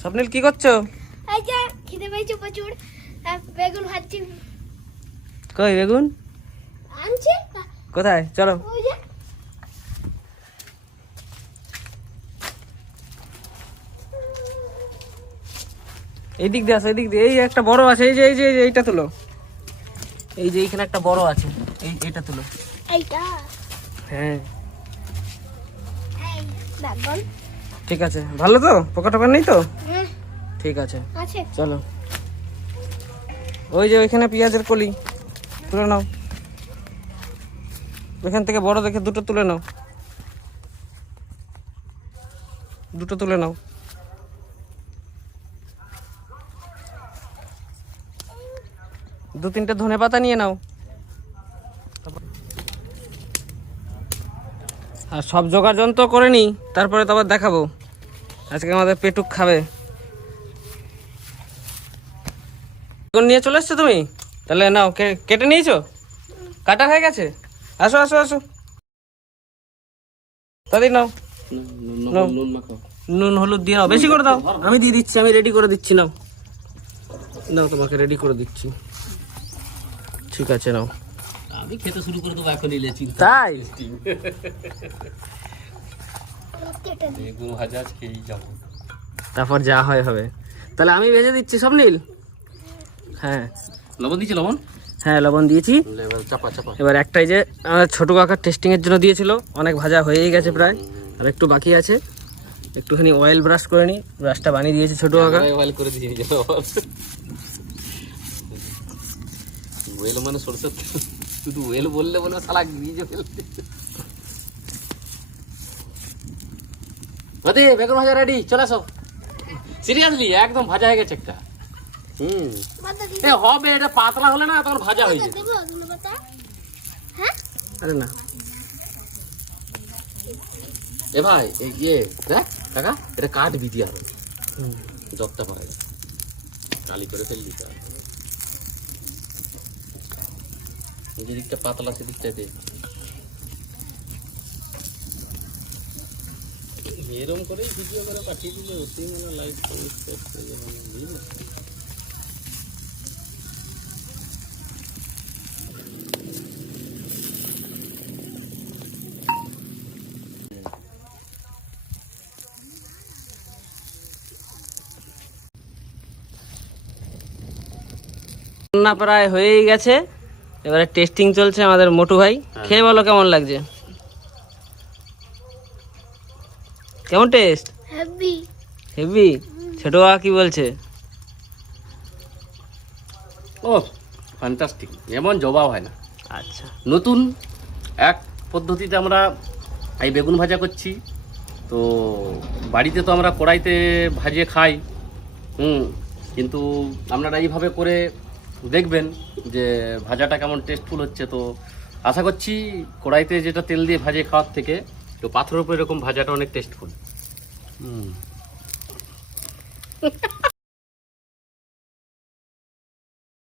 স্বপ্নিল কি করছো? এই যে খিদে পেয়েছে প্রচুর, বেগুন ভাজছি। কই বেগুন আনছি কোথায়? চলো ওই যে। এই দিক দিয়ে আসো, এই দিক দিয়ে। এই একটা বড় আছে, এই যে এই যে এইটা তুলো। এই যে এইখানে একটা বড় আছে, এইটা তুলো। এইটা হ্যাঁ এই বেগুন ঠিক আছে। ভালো তো? পোকা টোকা নেই তো? হ্যাঁ ঠিক আছে আছে। চলো। ওই যে ওইখানে পেঁয়াজের কলি তুলে নাও, ওইখান থেকে বড় দেখে দুটো তুলে নাও, দুটো তুলে নাও। দু তিনটে ধনে পাতা নিয়ে নাও। আর সব জোগাড় যন্ত্র করে নি, তারপরে তো আবার দেখাবো। আজকে আমাদের পেটুক খাবে। বেগুন নিয়ে চলে এসছো তুমি? তাহলে নাও, কেটে নিয়েছো? কাটা হয়ে গেছে? আসো আসো আসো, তাড়াতাড়ি নাও। নুন হলুদ দিয়ে নাও, বেশি করে দাও। আমি দিয়ে দিচ্ছি, আমি রেডি করে দিচ্ছি। নাও নাও, তোমাকে রেডি করে দিচ্ছি। ঠিক আছে নাও। আমি খেতে শুরু করে দেবো এখন ইলেছি। তাই বেগুন ভাজা খেয়েই যাবো। তারপর যা হয় হবে। তাহলে আমি ভেজে দিচ্ছি স্বপ্নিল। হ্যাঁ লবণ দিয়েছি, লবণ হ্যাঁ লবণ দিয়েছি। চাপা চাপা। এবার একটাই যে ছোট কাকার টেস্টিং এর জন্য দিয়েছিল, অনেক ভাজা হয়েই গেছে প্রায়, আর একটু বাকি আছে। একটুখানি অয়েল ব্রাশ করে নি, ব্রাশটা বানিয়ে দিয়েছে ছোট কাকা। অয়েল করে দিয়ে ওয়েল মানে সরষের তেল। শুধু ওয়েল বললে বলে শালা নিজে ফেলতে। ওদে বেগুন ভাজা রেডি, চলে আসো। সিরিয়াসলি একদম ভাজা হয়ে গেছে একটা। এ হবে, এটা পাতলা হলে না তখন ভাজা হয়ে যাবে। দেবো ধনে পাতা। হ্যাঁ আরে না, এ ভাই এই ইয়ে দেখ কাকা, এটা কাট বিধি আর জবটা পাওয়া যায়, কালি করে ফেললি তো। যেদিকটা পাতলা সেদিকটা দে। এরকম করেই ভিডিও করে পাঠিয়ে দিলে ওতেই মানে লাইভ রান্না প্রায় হয়েই গেছে। এবারে টেস্টিং চলছে আমাদের মোটু ভাই। খেয়ে বলো কেমন লাগছে, কেমন টেস্ট? Heavy heavy. ছোট কাকা কি বলছে? ও ফ্যান্টাস্টিক, এমন জবাব হয় না। আচ্ছা, নতুন এক পদ্ধতিতে আমরা এই বেগুন ভাজা করছি। তো বাড়িতে তো আমরা কড়াইতে ভাজিয়ে খাই, কিন্তু আপনারা এইভাবে করে দেখবেন যে ভাজাটা কেমন টেস্টফুল হচ্ছে। তো আশা করছি কড়াইতে যেটা তেল দিয়ে ভাজিয়ে খাওয়ার থেকে তো পাথরের উপর এরকম ভাজাটা অনেক টেস্টফুল।